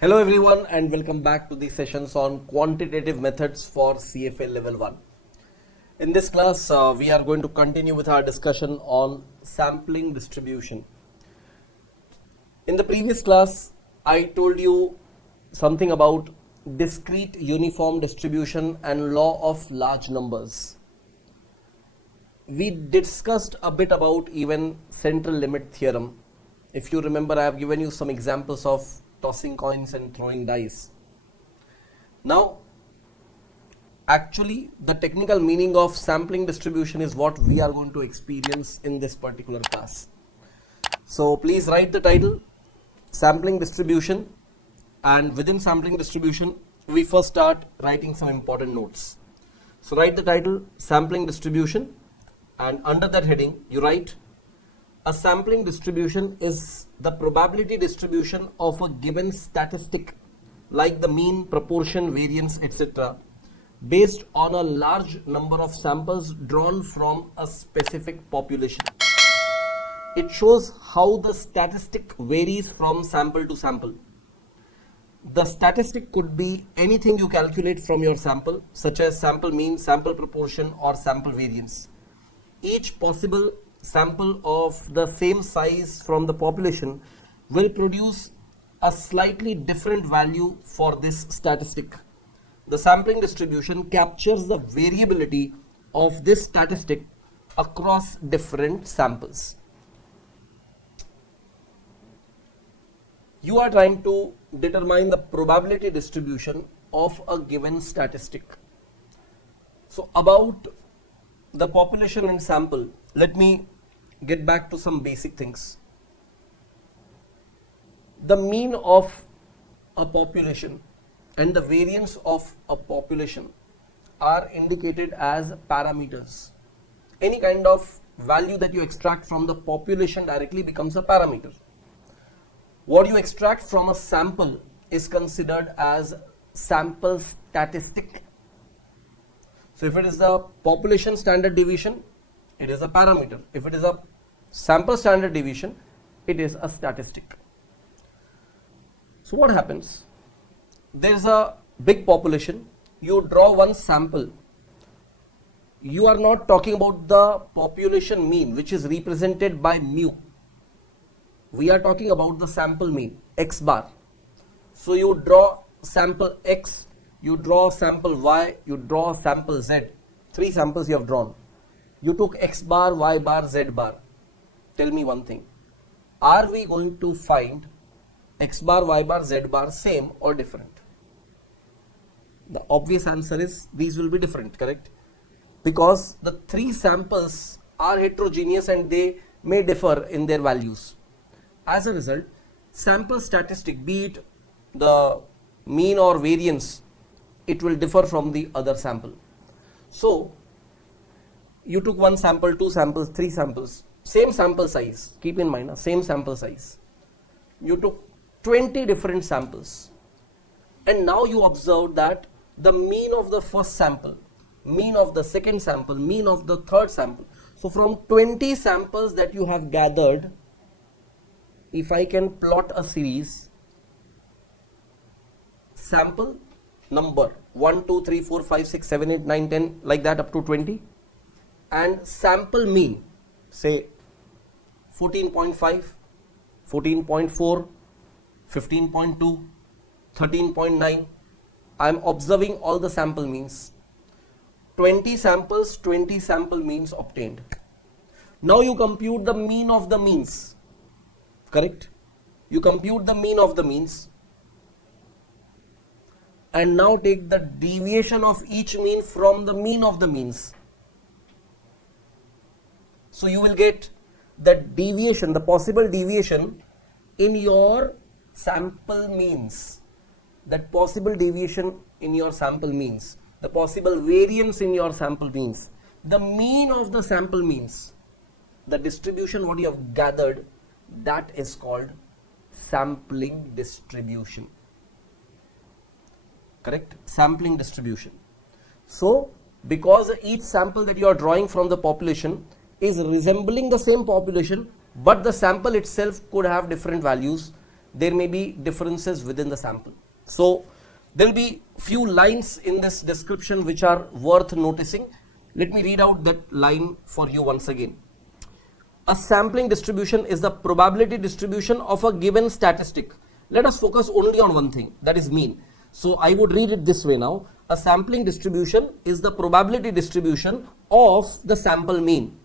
Hello everyone and welcome back to the sessions on quantitative methods for CFA Level 1. In this class, we are going to continue with our discussion on sampling distribution. In the previous class, I told you something about discrete uniform distribution and law of large numbers. We discussed a bit about even central limit theorem. If you remember, I have given you some examples of tossing coins and throwing dice. Now, actually, the technical meaning of sampling distribution is what we are going to experience in this particular class. So, please write the title, sampling distribution, and within sampling distribution, we first start writing some important notes. So, write the title, sampling distribution, and under that heading, you write a sampling distribution is the probability distribution of a given statistic like the mean, proportion, variance, etc. based on a large number of samples drawn from a specific population. It shows how the statistic varies from sample to sample. The statistic could be anything you calculate from your sample, such as sample mean, sample proportion, or sample variance. Each possible sample of the same size from the population will produce a slightly different value for this statistic. The sampling distribution captures the variability of this statistic across different samples. You are trying to determine the probability distribution of a given statistic. So about the population and sample, let me get back to some basic things. The mean of a population and the variance of a population are indicated as parameters. Any kind of value that you extract from the population directly becomes a parameter. What you extract from a sample is considered as sample statistic. So if it is the population standard deviation, it is a parameter. If it is a sample standard deviation, it is a statistic. So what happens? There is a big population. You draw one sample. You are not talking about the population mean, which is represented by mu. We are talking about the sample mean, x bar. So you draw sample x, you draw sample y, you draw sample z. 3 samples you have drawn. You took x bar, y bar, z bar. Tell me one thing. Are we going to find x bar, y bar, z bar same or different? The obvious answer is these will be different, correct? Because the 3 samples are heterogeneous and they may differ in their values. As a result, sample statistic, be it the mean or variance, it will differ from the other sample. So, you took 1 sample, 2 samples, 3 samples, same sample size, keep in mind, same sample size. You took 20 different samples and now you observe that the mean of the first sample, mean of the second sample, mean of the third sample. So from 20 samples that you have gathered, if I can plot a series, sample number 1, 2, 3, 4, 5, 6, 7, 8, 9, 10, like that up to 20, and sample mean, say 14.5, 14.4, 15.2, 13.9. I am observing all the sample means. 20 samples, 20 sample means obtained. Now you compute the mean of the means, correct? You compute the mean of the means and now take the deviation of each mean from the mean of the means. So you will get the deviation, the possible deviation in your sample means. That possible deviation in your sample means. The possible variance in your sample means. The mean of the sample means. The distribution what you have gathered, that is called sampling distribution. Correct? Sampling distribution. So, because each sample that you are drawing from the population is resembling the same population, but the sample itself could have different values, there may be differences within the sample. So there will be few lines in this description which are worth noticing. Let me read out that line for you once again. A sampling distribution is the probability distribution of a given statistic. Let us focus only on one thing, that is mean. So I would read it this way now. A sampling distribution is the probability distribution of the sample mean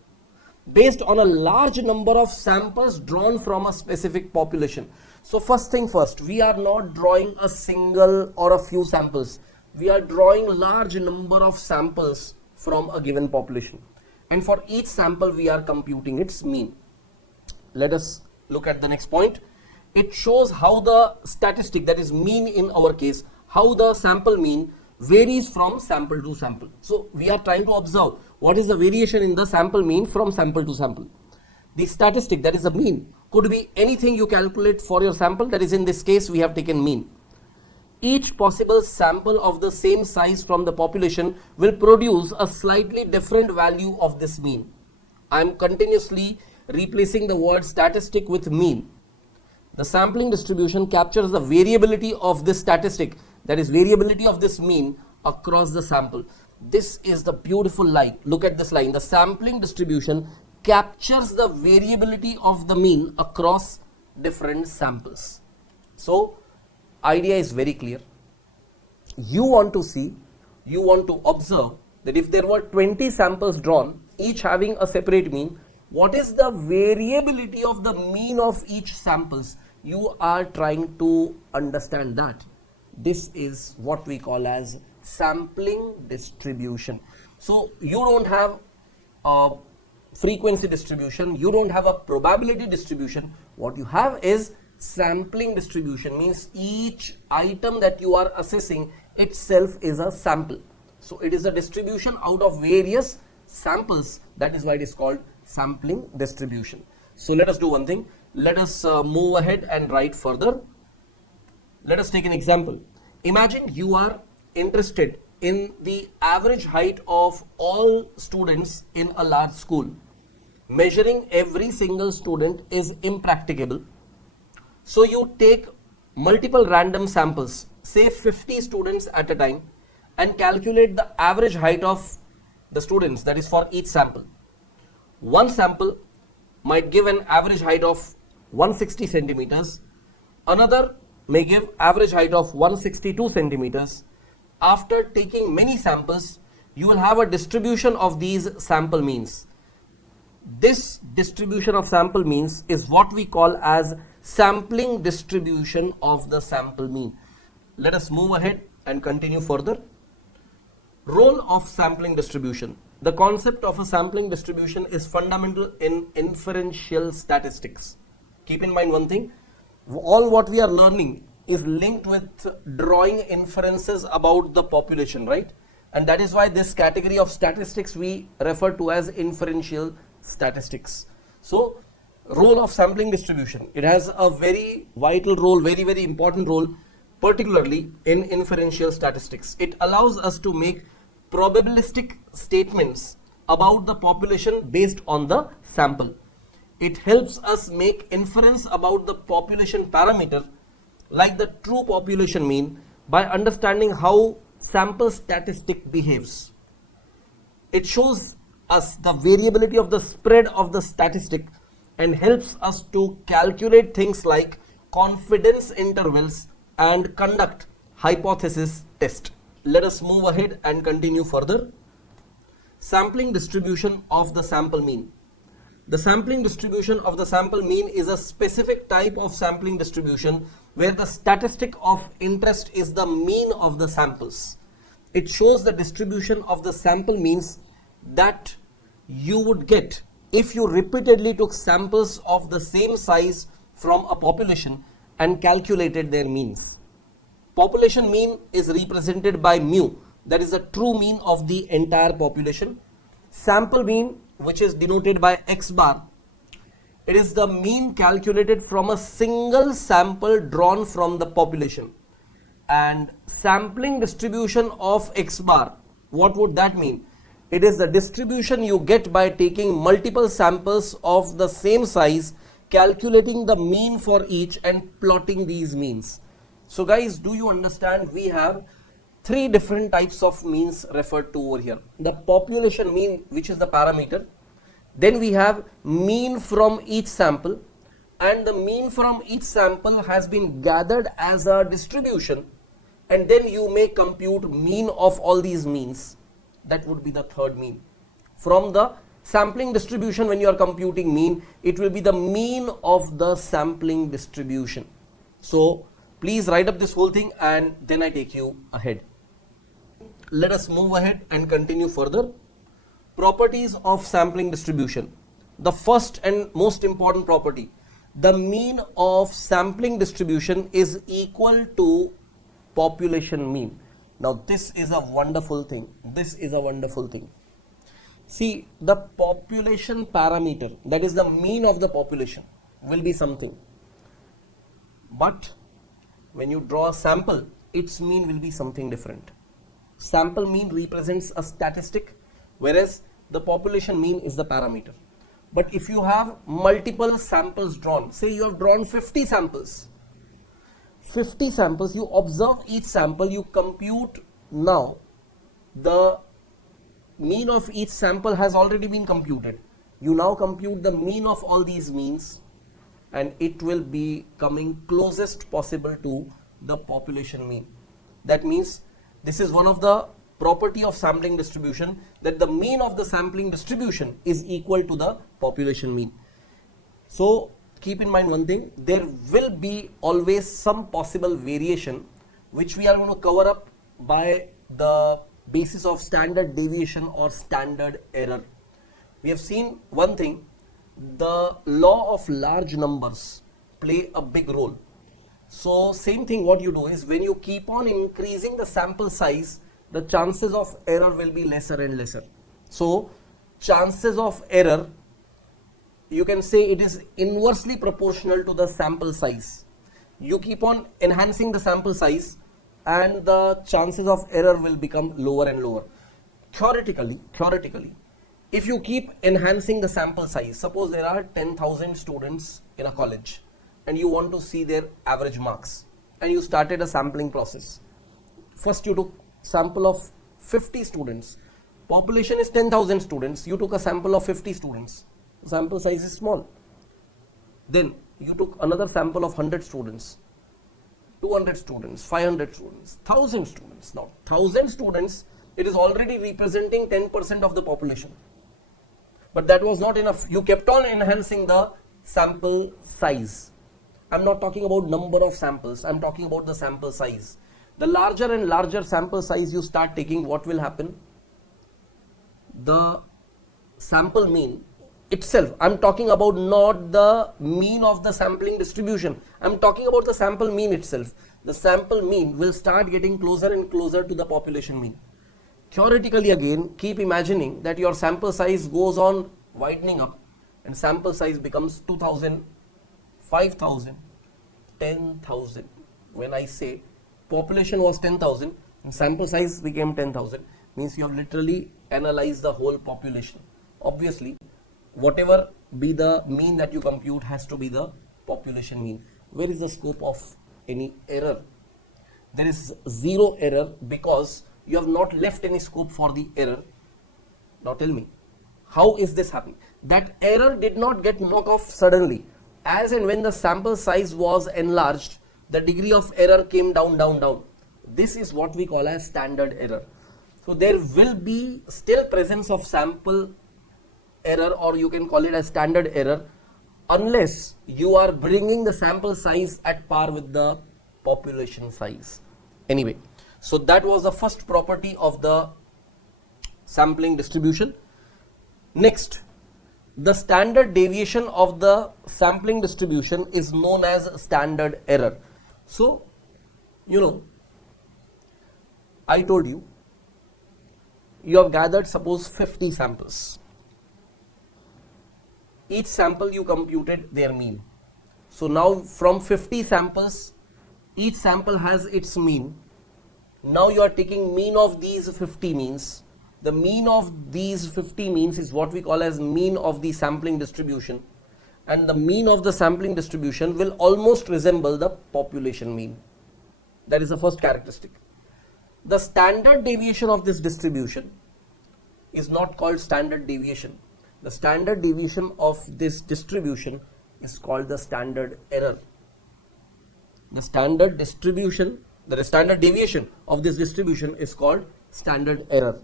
based on a large number of samples drawn from a specific population. So first thing first, we are not drawing a single or a few samples. We are drawing large number of samples from a given population. And for each sample, we are computing its mean. Let us look at the next point. It shows how the statistic, that is mean in our case, how the sample mean varies from sample to sample. So we are trying to observe what is the variation in the sample mean from sample to sample. The statistic, that is the mean, could be anything you calculate for your sample. That is, in this case, we have taken mean. Each possible sample of the same size from the population will produce a slightly different value of this mean. I am continuously replacing the word statistic with mean. The sampling distribution captures the variability of this statistic, that is variability of this mean across the sample. This is the beautiful line. Look at this line. The sampling distribution captures the variability of the mean across different samples. So idea is very clear. You want to observe that if there were 20 samples drawn, each having a separate mean, what is the variability of the mean of each samples? You are trying to understand that. This is what we call as sampling distribution. So you don't have a frequency distribution, you don't have a probability distribution. What you have is sampling distribution, means each item that you are assessing itself is a sample. So it is a distribution out of various samples. That is why it is called sampling distribution. So let us do one thing. Let us move ahead and write further. Let us take an example. Imagine you are interested in the average height of all students in a large school. Measuring every single student is impracticable. So you take multiple random samples, say 50 students at a time, and calculate the average height of the students, that is for each sample. One sample might give an average height of 160 centimeters, another may give average height of 162 centimeters. After taking many samples, you will have a distribution of these sample means. This distribution of sample means is what we call as sampling distribution of the sample mean. Let us move ahead and continue further. Role of sampling distribution. The concept of a sampling distribution is fundamental in inferential statistics. Keep in mind one thing, all what we are learning is linked with drawing inferences about the population, right? And that is why this category of statistics we refer to as inferential statistics. So role of sampling distribution, it has a very vital role, very important role, particularly in inferential statistics. It allows us to make probabilistic statements about the population based on the sample. It helps us make inference about the population parameter like the true population mean by understanding how sample statistic behaves. It shows us the variability of the spread of the statistic and helps us to calculate things like confidence intervals and conduct hypothesis test. Let us move ahead and continue further. Sampling distribution of the sample mean. The sampling distribution of the sample mean is a specific type of sampling distribution where the statistic of interest is the mean of the samples. It shows the distribution of the sample means that you would get if you repeatedly took samples of the same size from a population and calculated their means. Population mean is represented by mu, that is the true mean of the entire population. Sample mean, which is denoted by x bar, it is the mean calculated from a single sample drawn from the population. And sampling distribution of x bar, what would that mean? It is the distribution you get by taking multiple samples of the same size calculating the mean for each and plotting these means. So guys, do you understand? We have three different types of means referred to over here. The population mean, which is the parameter. Then we have mean from each sample, and the mean from each sample has been gathered as a distribution, and then you may compute mean of all these means. That would be the third mean. From the sampling distribution, when you are computing mean, it will be the mean of the sampling distribution. So please write up this whole thing and then I take you ahead. Let us move ahead and continue further. Properties of sampling distribution. The first and most important property, the mean of sampling distribution is equal to population mean. Now this is a wonderful thing. This is a wonderful thing. See, the population parameter, that is the mean of the population, will be something. But when you draw a sample, its mean will be something different. Sample mean represents a statistic, whereas the population mean is the parameter. But if you have multiple samples drawn, say you have drawn 50 samples, you observe each sample, you compute now the mean of each sample has already been computed. You now compute the mean of all these means and it will be coming closest possible to the population mean. That means this is one of the property of sampling distribution, that the mean of the sampling distribution is equal to the population mean. So keep in mind one thing, there will be always some possible variation which we are going to cover up by the basis of standard deviation or standard error. We have seen one thing, the law of large numbers play a big role. So same thing, what you do is when you keep on increasing the sample size, the chances of error will be lesser and lesser. So chances of error, you can say it is inversely proportional to the sample size. You keep on enhancing the sample size and the chances of error will become lower and lower. Theoretically, if you keep enhancing the sample size, suppose there are 10,000 students in a college and you want to see their average marks and you started a sampling process. First you took sample of 50 students, population is 10,000 students, you took a sample of 50 students, sample size is small. Then you took another sample of 100 students, 200 students, 500 students, 1000 students. Now 1000 students, it is already representing 10% of the population. But that was not enough. You kept on enhancing the sample size. I'm not talking about number of samples, I'm talking about the sample size. The larger and larger sample size you start taking, what will happen? The sample mean itself, I'm talking about not the mean of the sampling distribution, I'm talking about the sample mean itself. The sample mean will start getting closer and closer to the population mean. Theoretically again, keep imagining that your sample size goes on widening up and sample size becomes 2000, 5000, 10,000. When I say population was 10,000 and sample size became 10,000, means you have literally analyzed the whole population. Obviously, whatever be the mean that you compute has to be the population mean. Where is the scope of any error? There is zero error because you have not left any scope for the error. Now tell me, how is this happening? That error did not get knocked off suddenly. As and when the sample size was enlarged, the degree of error came down. This is what we call as standard error. So there will be still presence of sample error, or you can call it as standard error, unless you are bringing the sample size at par with the population size. Anyway, so that was the first property of the sampling distribution. Next, the standard deviation of the sampling distribution is known as standard error. So, I told you, you have gathered suppose 50 samples. Each sample you computed their mean. So now from 50 samples, each sample has its mean. Now you are taking mean of these 50 means. The mean of these 50 means is what we call as mean of the sampling distribution. and the mean of the sampling distribution will almost resemble the population mean. That is the first characteristic. The standard deviation of this distribution is not called standard deviation. The standard deviation of this distribution is called the standard error. The standard deviation of this distribution is called standard error.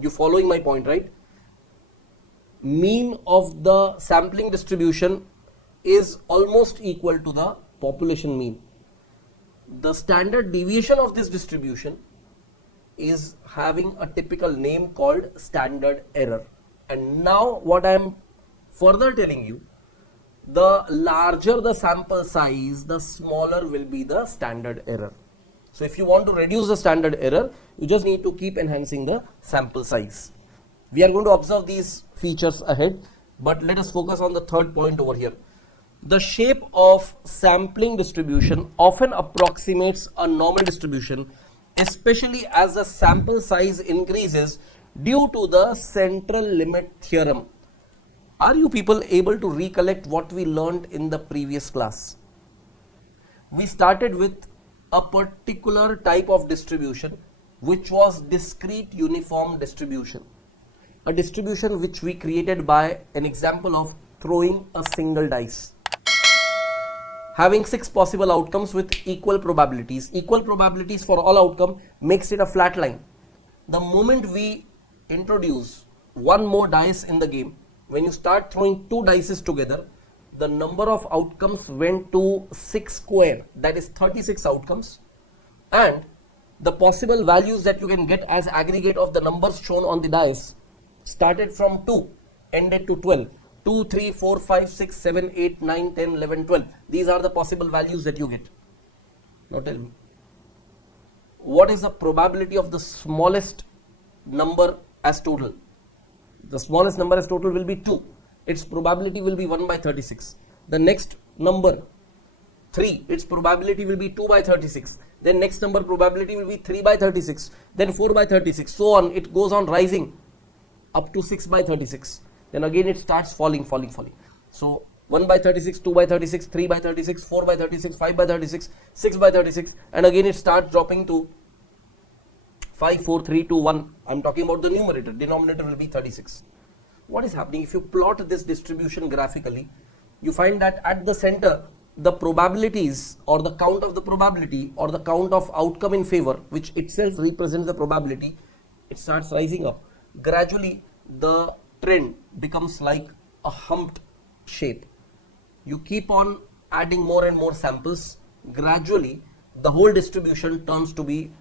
You following my point, right? Mean of the sampling distribution is almost equal to the population mean. The standard deviation of this distribution is having a typical name called standard error. And now what I am further telling you, the larger the sample size, the smaller will be the standard error. So if you want to reduce the standard error, you just need to keep enhancing the sample size. We are going to observe these features ahead, but let us focus on the third point over here. The shape of sampling distribution often approximates a normal distribution, especially as the sample size increases due to the central limit theorem. Are you people able to recollect what we learned in the previous class? We started with a particular type of distribution which was discrete uniform distribution. A distribution which we created by an example of throwing a single dice, having 6 possible outcomes with equal probabilities. Equal probabilities for all outcome makes it a flat line. The moment we introduce one more dice in the game, when you start throwing 2 dices together, the number of outcomes went to 6 square, that is 36 outcomes, and the possible values that you can get as aggregate of the numbers shown on the dice started from 2, ended to 12. 2, 3, 4, 5, 6, 7, 8, 9, 10, 11, 12. These are the possible values that you get. Now tell me, what is the probability of the smallest number as total? The smallest number as total will be 2. Its probability will be 1 by 36. The next number 3, its probability will be 2 by 36. Then next number probability will be 3 by 36. Then 4 by 36. So on, it goes on rising up to 6 by 36. Then again it starts falling. So 1 by 36, 2 by 36, 3 by 36, 4 by 36, 5 by 36, 6 by 36, and again it starts dropping to 5, 4, 3, 2, 1. I am talking about the numerator. Denominator will be 36. What is happening? If you plot this distribution graphically, you find that at the center, the probabilities or the count of the probability or the count of outcome in favor, which itself represents the probability, it starts rising up. Gradually, the trend becomes like a humped shape. You keep on adding more and more samples. Gradually, the whole distribution turns to be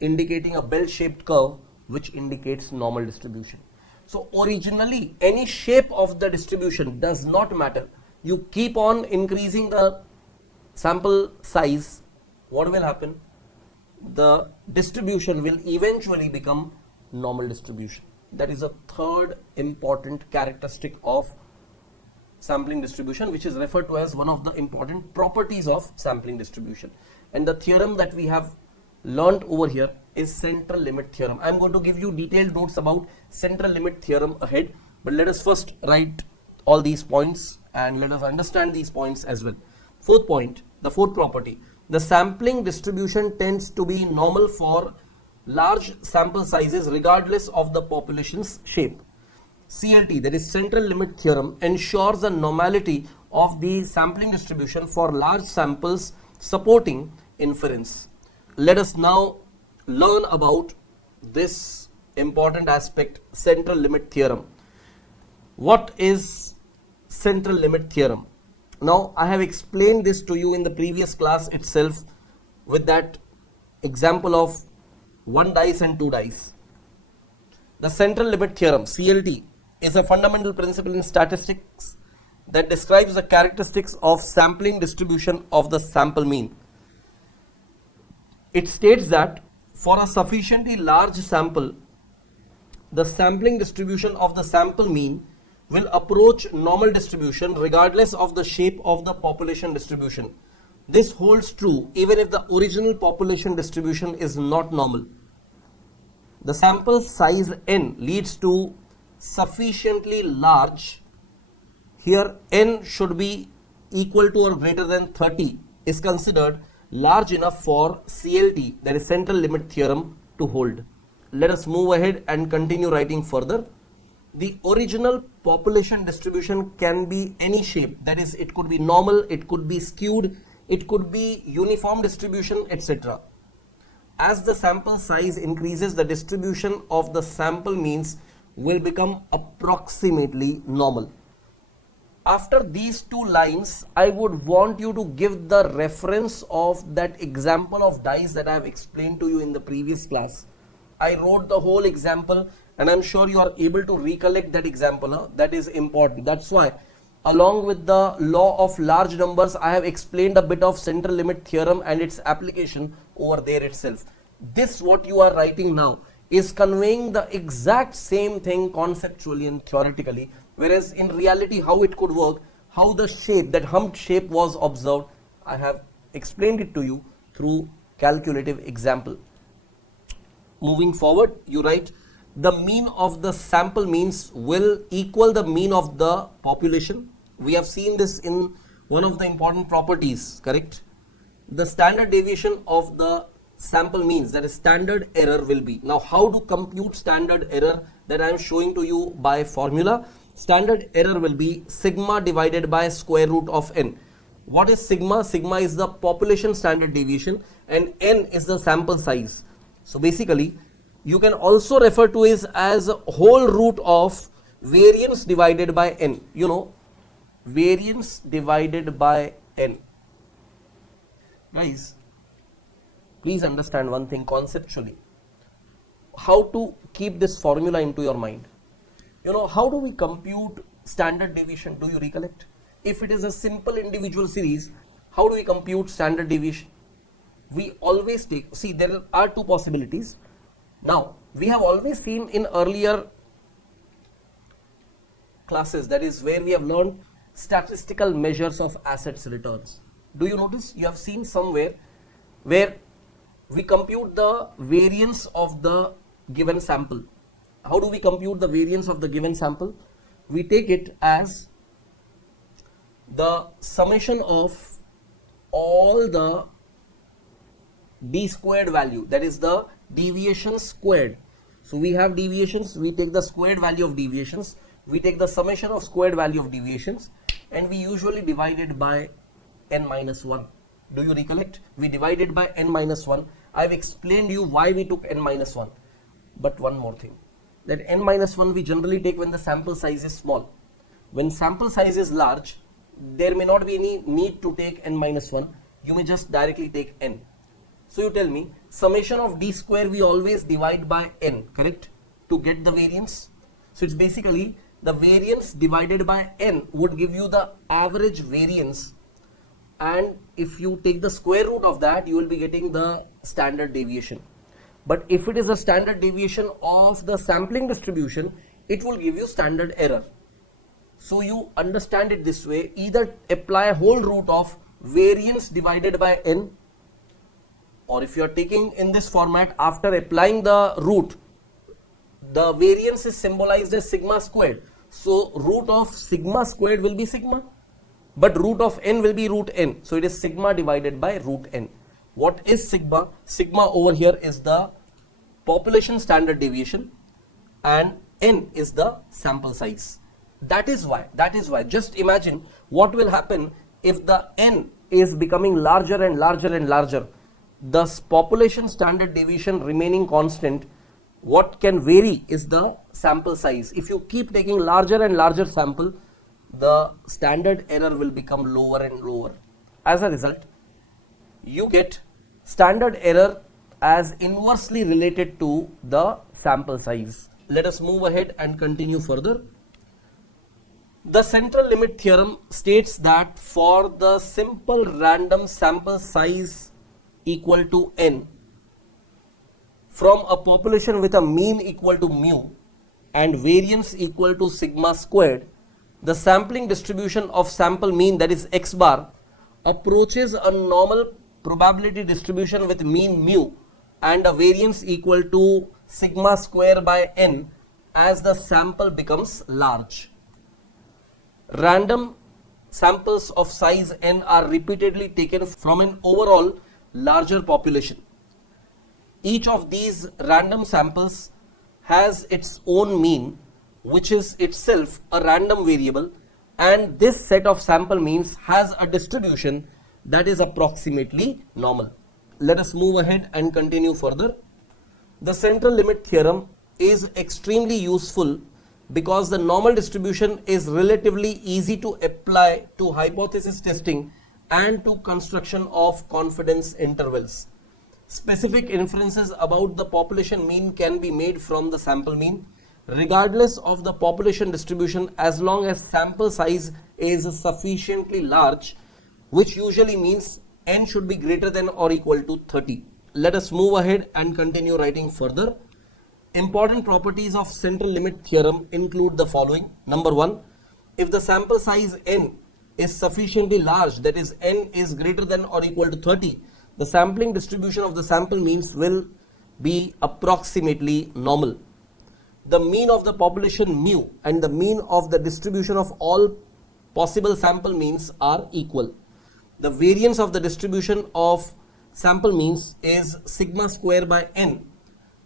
indicating a bell-shaped curve, which indicates normal distribution. So originally, any shape of the distribution does not matter. You keep on increasing the sample size, what will happen? The distribution will eventually become normal distribution. That is a third important characteristic of sampling distribution, which is referred to as one of the important properties of sampling distribution. And the theorem that we have learned over here is central limit theorem. I am going to give you detailed notes about central limit theorem ahead, but let us first write all these points and let us understand these points as well. Fourth point, the fourth property, the sampling distribution tends to be normal for large sample sizes regardless of the population's shape. CLT, that is central limit theorem, ensures the normality of the sampling distribution for large samples supporting inference. Let us now learn about this important aspect, central limit theorem. What is central limit theorem? Now, I have explained this to you in the previous class itself with that example of 1 dice and 2 dice. The central limit theorem, CLT, is a fundamental principle in statistics that describes the characteristics of sampling distribution of the sample mean. It states that for a sufficiently large sample, the sampling distribution of the sample mean will approach normal distribution regardless of the shape of the population distribution. This holds true even if the original population distribution is not normal. The sample size n leads to sufficiently large here n should be equal to or greater than 30 is considered large enough for CLT, that is central limit theorem, to hold. Let us move ahead and continue writing further. The original population distribution can be any shape, that is, it could be normal, it could be skewed, it could be uniform distribution, etc. As the sample size increases, the distribution of the sample means will become approximately normal. After these two lines, I would want you to give the reference of that example of dice that I have explained to you in the previous class. I wrote the whole example and I'm sure you are able to recollect that example. Huh? That is important. That's why along with the law of large numbers, I have explained a bit of central limit theorem and its application over there itself. This what you are writing now is conveying the exact same thing conceptually and theoretically, whereas in reality how it could work, how the shape, that humped shape was observed, I have explained it to you through calculative example. Moving forward, you write the mean of the sample means will equal the mean of the population. We have seen this in one of the important properties, correct? The standard deviation of the sample means, that is standard error, will be. Now how to compute standard error, that I am showing to you by formula. Standard error will be sigma divided by square root of n. What is sigma? Sigma is the population standard deviation and n is the sample size. So basically you can also refer to it as whole root of variance divided by n. You know, variance divided by n. Guys, please understand one thing conceptually. How to keep this formula into your mind. You know, how do we compute standard deviation? Do you recollect? If it is a simple individual series, how do we compute standard deviation? We always take, see, there are two possibilities. Now, we have always seen in earlier classes, that is where we have learned statistical measures of assets returns. Do you notice? You have seen somewhere where we compute the variance of the given sample. How do we compute the variance of the given sample? We take it as the summation of all the d squared value, that is the deviation squared. So we have deviations, we take the squared value of deviations, we take the summation of squared value of deviations, and we usually divide it by n minus 1. Do you recollect? We divide it by n minus 1. I have explained you why we took n minus 1. But one more thing, that n minus 1 we generally take when the sample size is small. When sample size is large, there may not be any need to take n minus 1. You may just directly take n. So you tell me, summation of d square we always divide by n, correct? To get the variance. So it's basically the variance divided by n would give you the average variance, and if you take the square root of that, you will be getting the standard deviation. But if it is a standard deviation of the sampling distribution, it will give you standard error. So you understand it this way, either apply whole root of variance divided by n, or if you are taking in this format, after applying the root, the variance is symbolized as sigma squared. So root of sigma squared will be sigma, but root of n will be root n. So it is sigma divided by root n. What is sigma? Sigma over here is the population standard deviation and n is the sample size. That is why, just imagine what will happen if the n is becoming larger and larger and larger. The population standard deviation remaining constant, what can vary is the sample size. If you keep taking larger and larger sample, the standard error will become lower and lower. As a result, you get standard error as inversely related to the sample size. Let us move ahead and continue further. The central limit theorem states that for the simple random sample size equal to n from a population with a mean equal to mu and variance equal to sigma squared, the sampling distribution of sample mean, that is x bar, approaches a normal probability distribution with mean mu and a variance equal to sigma square by n as the sample becomes large. random samples of size n are repeatedly taken from an overall larger population. Each of these random samples has its own mean, which is itself a random variable, and this set of sample means has a distribution that is approximately normal. Let us move ahead and continue further. The central limit theorem is extremely useful because the normal distribution is relatively easy to apply to hypothesis testing and to construction of confidence intervals. Specific inferences about the population mean can be made from the sample mean, regardless of the population distribution, as long as sample size is sufficiently large, which usually means n should be greater than or equal to 30. Let us move ahead and continue writing further. Important properties of central limit theorem include the following. Number 1, if the sample size n is sufficiently large, that is n is greater than or equal to 30, the sampling distribution of the sample means will be approximately normal. The mean of the population mu and the mean of the distribution of all possible sample means are equal. The variance of the distribution of sample means is sigma square by n.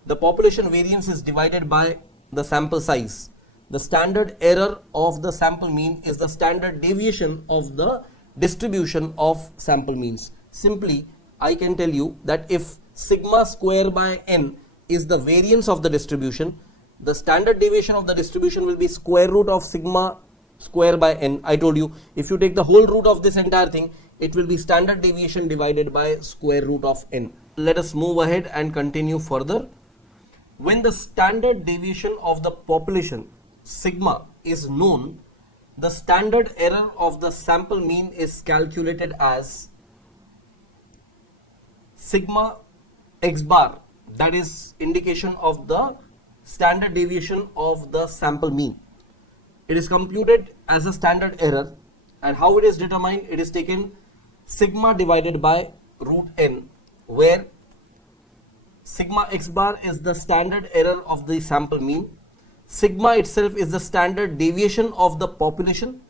The population variance is divided by the sample size. The standard error of the sample mean is the standard deviation of the distribution of sample means. Simply, I can tell you that if sigma square by n is the variance of the distribution, the standard deviation of the distribution will be square root of sigma square by n. I told you, if you take the whole root of this entire thing, it will be standard deviation divided by square root of n. Let us move ahead and continue further. When the standard deviation of the population sigma is known, the standard error of the sample mean is calculated as sigma x bar, that is indication of the standard deviation of the sample mean. It is computed as a standard error, and how it is determined? It is taken sigma divided by root n, where sigma x bar is the standard error of the sample mean, sigma itself is the standard deviation of the population,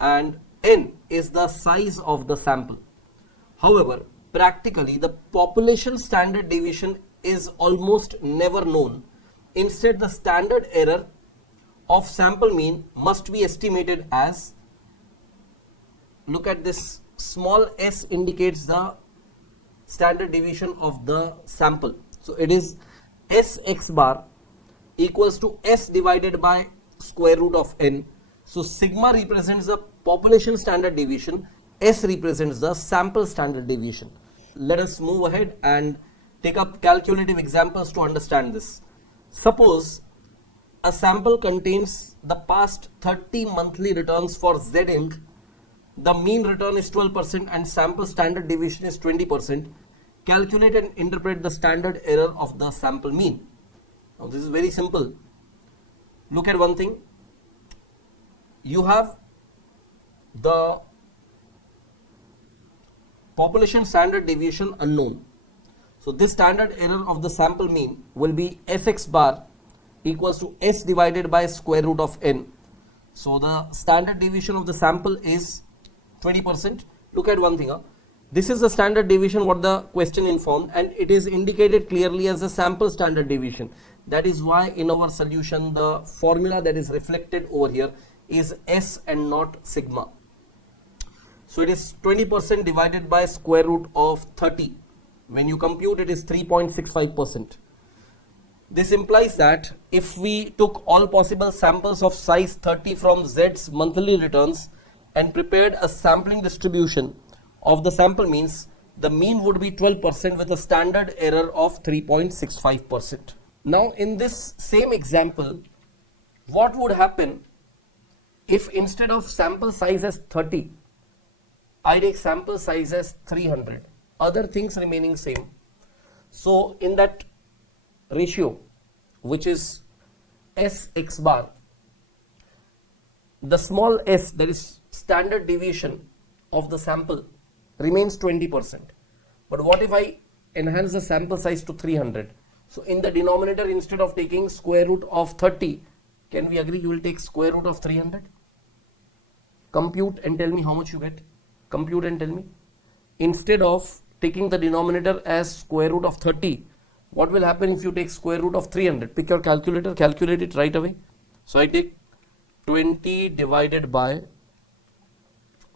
and n is the size of the sample. However, practically the population standard deviation is almost never known. Instead, the standard error of sample mean must be estimated as, look at this, small s indicates the standard deviation of the sample. So it is sx bar equals to s divided by square root of n. So sigma represents the population standard deviation, s represents the sample standard deviation. Let us move ahead and take up calculative examples to understand this. Suppose a sample contains the past 30 monthly returns for Z Inc. The mean return is 12% and sample standard deviation is 20%. Calculate and interpret the standard error of the sample mean. Now this is very simple. Look at one thing. You have the population standard deviation unknown. So this standard error of the sample mean will be fx bar equals to s divided by square root of n. So the standard deviation of the sample is 20%. Look at one thing. This is the standard deviation what the question informed, and it is indicated clearly as the sample standard deviation. That is why in our solution the formula that is reflected over here is s and not sigma. So it is 20% divided by square root of 30. When you compute, it is 3.65%. This implies that if we took all possible samples of size 30 from Z's monthly returns and prepared a sampling distribution of the sample means, the mean would be 12% with a standard error of 3.65%. Now in this same example, what would happen if instead of sample size as 30, I take sample size as 300, other things remaining same? So in that ratio, which is sx bar, the small s, that is standard deviation of the sample, remains 20%. But what if I enhance the sample size to 300? So in the denominator, instead of taking square root of 30, can we agree you will take square root of 300? compute and tell me how much you get. Compute and tell me. Instead of taking the denominator as square root of 30, what will happen if you take square root of 300? Pick your calculator, calculate it right away. So I take 20 divided by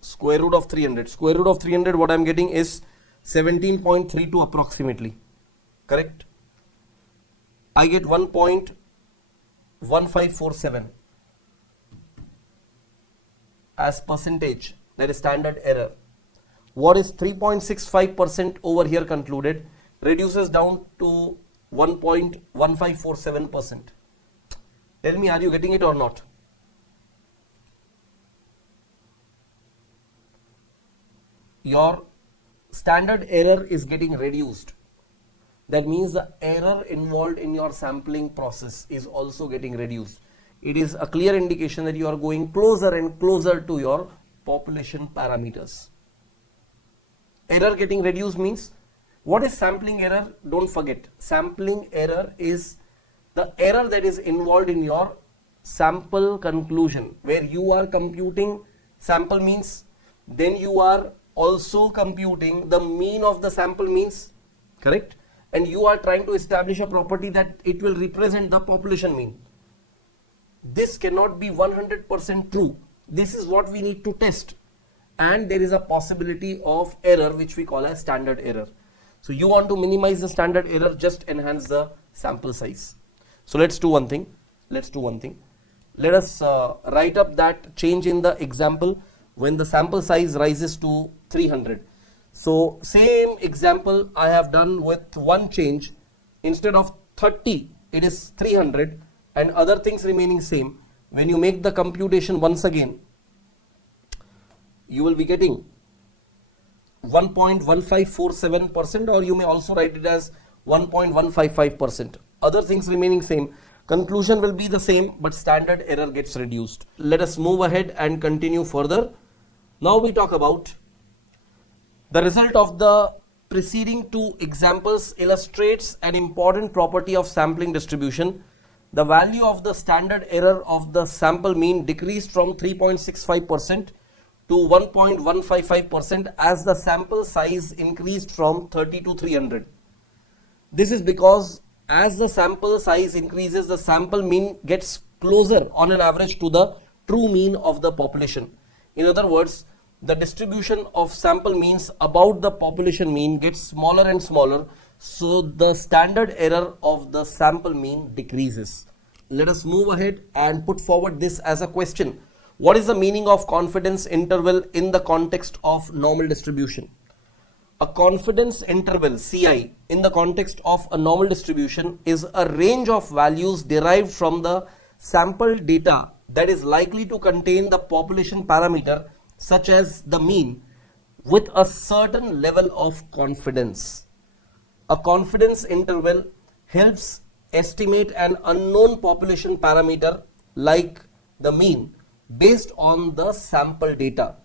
square root of 300. Square root of 300, what I am getting is 17.32 approximately. Correct? I get 1.1547 as percentage, that is standard error. What is 3.65% over here concluded reduces down to 1.1547%. Tell me, are you getting it or not? Your standard error is getting reduced. That means the error involved in your sampling process is also getting reduced. It is a clear indication that you are going closer and closer to your population parameters. Error getting reduced means, what is sampling error? Don't forget, sampling error is the error that is involved in your sample conclusion, where you are computing sample means, then you are also computing the mean of the sample means, correct? And you are trying to establish a property that it will represent the population mean. This cannot be 100% true. This is what we need to test. And there is a possibility of error which we call as standard error. So you want to minimize the standard error, just enhance the sample size. So let's do one thing. Let us write up that change in the example when the sample size rises to 300. So same example I have done with one change. Instead of 30, it is 300 and other things remaining same. When you make the computation once again, you will be getting 1.1547%, or you may also write it as 1.155%. Other things remaining same. Conclusion will be the same, but standard error gets reduced. Let us move ahead and continue further. Now we talk about the result of the preceding two examples illustrates an important property of sampling distribution. The value of the standard error of the sample mean decreased from 3.65% to 1.155% as the sample size increased from 30 to 300. This is because as the sample size increases, the sample mean gets closer on an average to the true mean of the population. In other words, the distribution of sample means about the population mean gets smaller and smaller, so the standard error of the sample mean decreases. Let us move ahead and put forward this as a question. What is the meaning of confidence interval in the context of normal distribution? A confidence interval, CI, in the context of a normal distribution is a range of values derived from the sample data that is likely to contain the population parameter such as the mean with a certain level of confidence. A confidence interval helps estimate an unknown population parameter like the mean based on the sample data.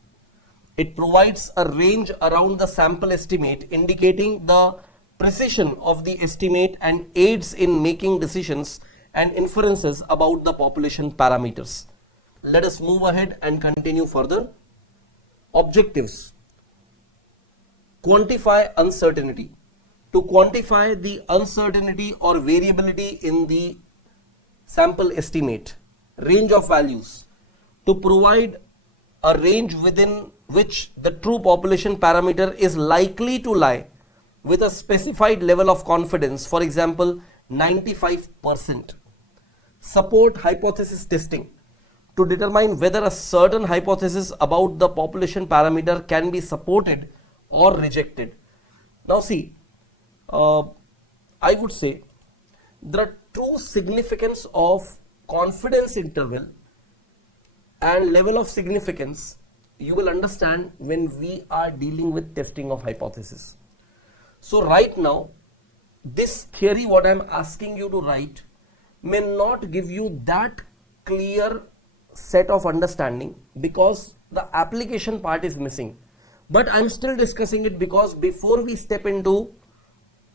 It provides a range around the sample estimate, indicating the precision of the estimate and aids in making decisions and inferences about the population parameters. Let us move ahead and continue further. Objectives. Quantify uncertainty. To quantify the uncertainty or variability in the sample estimate, range of values. To provide a range within which the true population parameter is likely to lie with a specified level of confidence, for example 95%. Support hypothesis testing. To determine whether a certain hypothesis about the population parameter can be supported or rejected. Now see, I would say the true significance of confidence interval and level of significance you will understand when we are dealing with testing of hypothesis. So right now, this theory what I am asking you to write may not give you that clear set of understanding because the application part is missing. But I am still discussing it because before we step into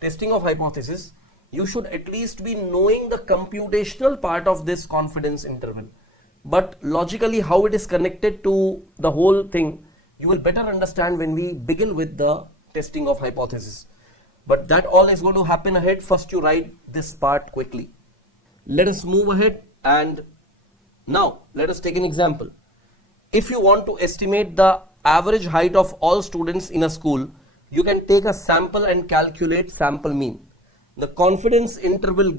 testing of hypothesis, you should at least be knowing the computational part of this confidence interval. but logically how it is connected to the whole thing, you will better understand when we begin with the testing of hypothesis. But that all is going to happen ahead. First you write this part quickly. Let us move ahead, and now let us take an example. If you want to estimate the average height of all students in a school, you can take a sample and calculate sample mean. The confidence interval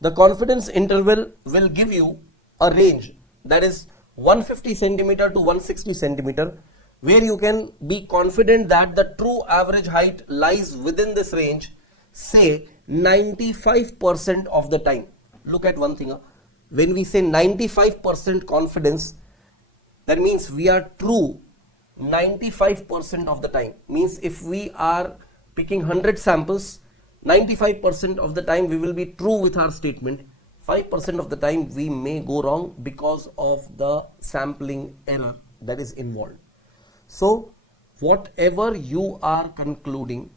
the confidence interval will give you a range, that is 150 centimeter to 160 centimeter, where you can be confident that the true average height lies within this range, say 95% of the time. Look at one thing, when we say 95% confidence, that means we are true 95% of the time. Means if we are picking 100 samples, 95% of the time we will be true with our statement. 5% of the time we may go wrong because of the sampling error that is involved. So whatever you are concluding,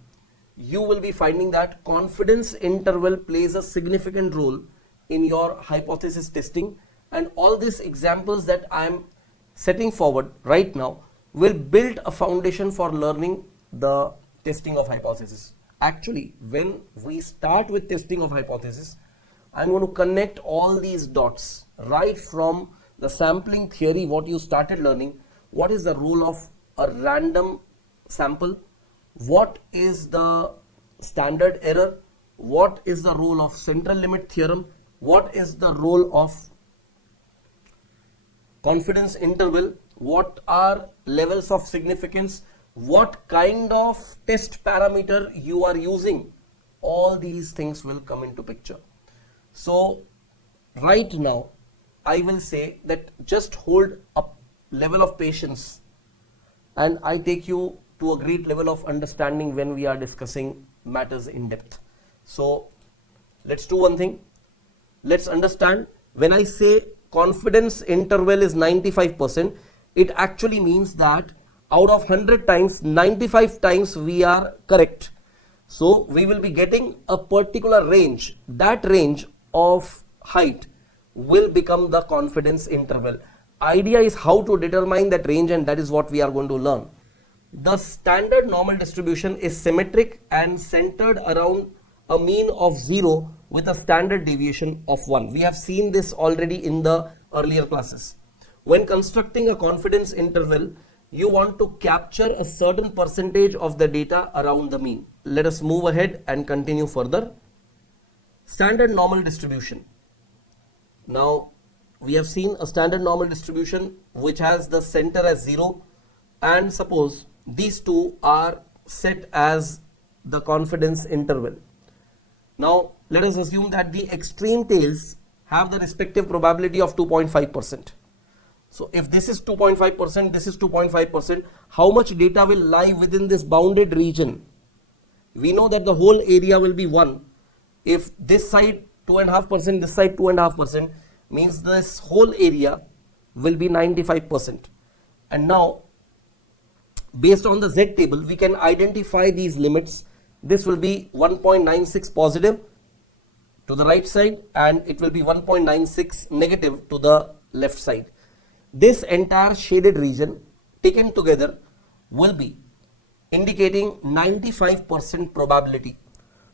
you will be finding that confidence interval plays a significant role in your hypothesis testing, and all these examples that I am setting forward right now will build a foundation for learning the testing of hypothesis. Actually, when we start with testing of hypothesis, I'm going to connect all these dots right from the sampling theory, what you started learning. What is the role of a random sample? What is the standard error? What is the role of central limit theorem? What is the role of confidence interval? What are levels of significance? What kind of test parameter you are using? All these things will come into picture. So right now I will say that just hold a level of patience, and I take you to a great level of understanding when we are discussing matters in depth. So let's do one thing. Let's understand, when I say confidence interval is 95%, it actually means that out of 100 times, 95 times we are correct. So we will be getting a particular range. That range of height will become the confidence interval. Idea is how to determine that range, and that is what we are going to learn. The standard normal distribution is symmetric and centered around a mean of 0 with a standard deviation of 1. We have seen this already in the earlier classes. When constructing a confidence interval, you want to capture a certain percentage of the data around the mean. Let us move ahead and continue further. Standard normal distribution. Now we have seen a standard normal distribution which has the center as 0, and suppose these two are set as the confidence interval. Now let us assume that the extreme tails have the respective probability of 2.5%. So if this is 2.5%, this is 2.5%, how much data will lie within this bounded region? We know that the whole area will be 1. If this side 2.5%, this side 2.5%, means this whole area will be 95%. And now based on the Z table, we can identify these limits. This will be 1.96 positive to the right side, and it will be 1.96 negative to the left side. This entire shaded region taken together will be indicating 95% probability.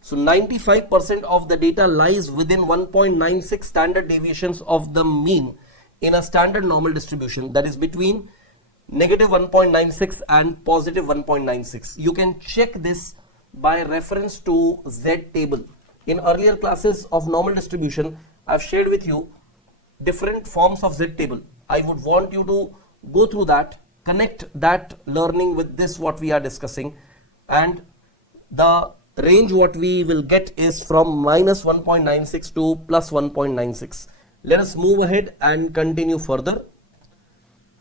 So 95% of the data lies within 1.96 standard deviations of the mean in a standard normal distribution, that is between negative 1.96 and positive 1.96. You can check this by reference to Z table. In earlier classes of normal distribution, I have shared with you different forms of Z table. I would want you to go through that, connect that learning with this what we are discussing, and the range what we will get is from minus 1.96 to plus 1.96. Let us move ahead and continue further.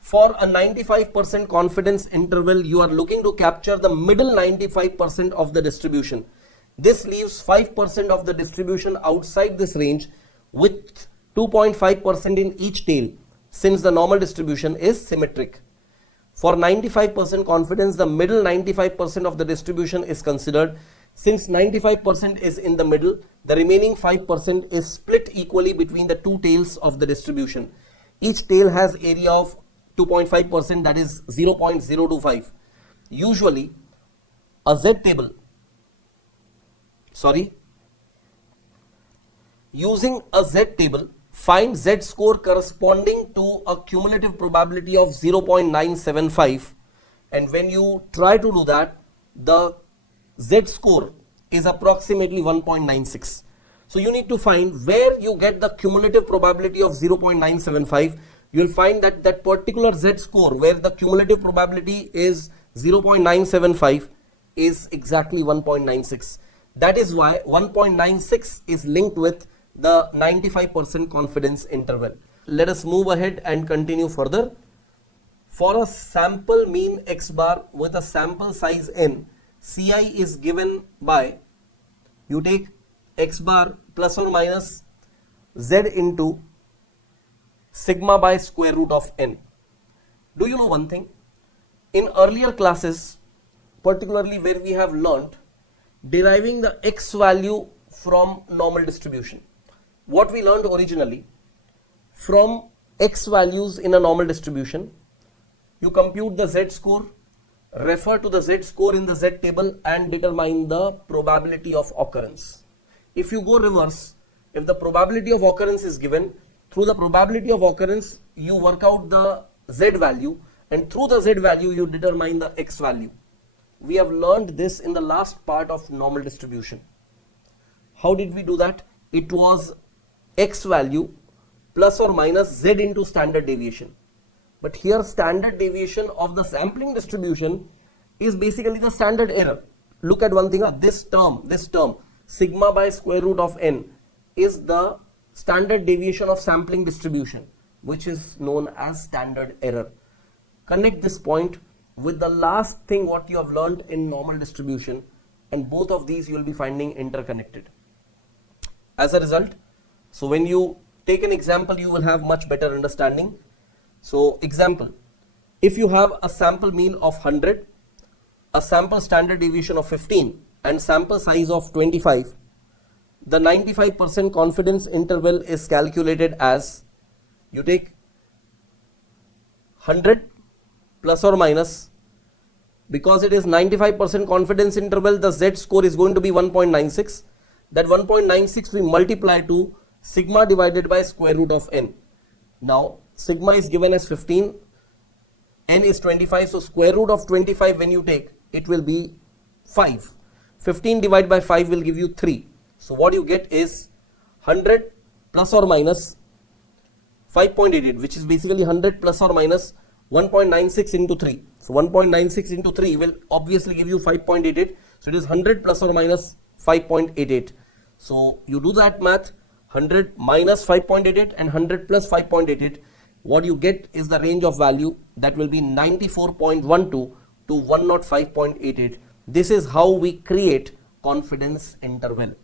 For a 95% confidence interval, you are looking to capture the middle 95% of the distribution. This leaves 5% of the distribution outside this range with 2.5% in each tail, since the normal distribution is symmetric. For 95% confidence, the middle 95% of the distribution is considered. Since 95% is in the middle, the remaining 5% is split equally between the two tails of the distribution. Each tail has area of 2.5%, that is 0.025. Usually a Z table, using a Z table, find Z score corresponding to a cumulative probability of 0.975, and when you try to do that, the Z score is approximately 1.96. So you need to find where you get the cumulative probability of 0.975. You will find that that particular Z score where the cumulative probability is 0.975 is exactly 1.96. That is why 1.96 is linked with the 95% confidence interval. Let us move ahead and continue further. For a sample mean x bar with a sample size n, Ci is given by, you take x bar plus or minus z into sigma by square root of n. Do you know one thing? In earlier classes, particularly where we have learnt deriving the x value from normal distribution, what we learned originally, from x values in a normal distribution, you compute the z score, refer to the z score in the z table and determine the probability of occurrence. If you go reverse, if the probability of occurrence is given, through the probability of occurrence you work out the z value, and through the z value you determine the x value. We have learned this in the last part of normal distribution. How did we do that? It was x value plus or minus z into standard deviation. But here standard deviation of the sampling distribution is basically the standard error. Look at one thing, this term, sigma by square root of n is the standard deviation of sampling distribution, which is known as standard error. Connect this point with the last thing what you have learned in normal distribution, and both of these you will be finding interconnected. As a result, so when you take an example, you will have much better understanding. So example, if you have a sample mean of 100, a sample standard deviation of 15 and sample size of 25, the 95% confidence interval is calculated as, you take 100 plus or minus, because it is 95% confidence interval, the z score is going to be 1.96. That 1.96 we multiply to sigma divided by square root of n. Now sigma is given as 15, n is 25, so square root of 25 when you take, it will be 5. 15 divided by 5 will give you 3. So what you get is 100 plus or minus 5.88, which is basically 100 plus or minus 1.96 into 3. So 1.96 into 3 will obviously give you 5.88. So it is 100 plus or minus 5.88. So you do that math, 100 minus 5.88 and 100 plus 5.88. What you get is the range of value that will be 94.12 to 105.88. This is how we create confidence interval.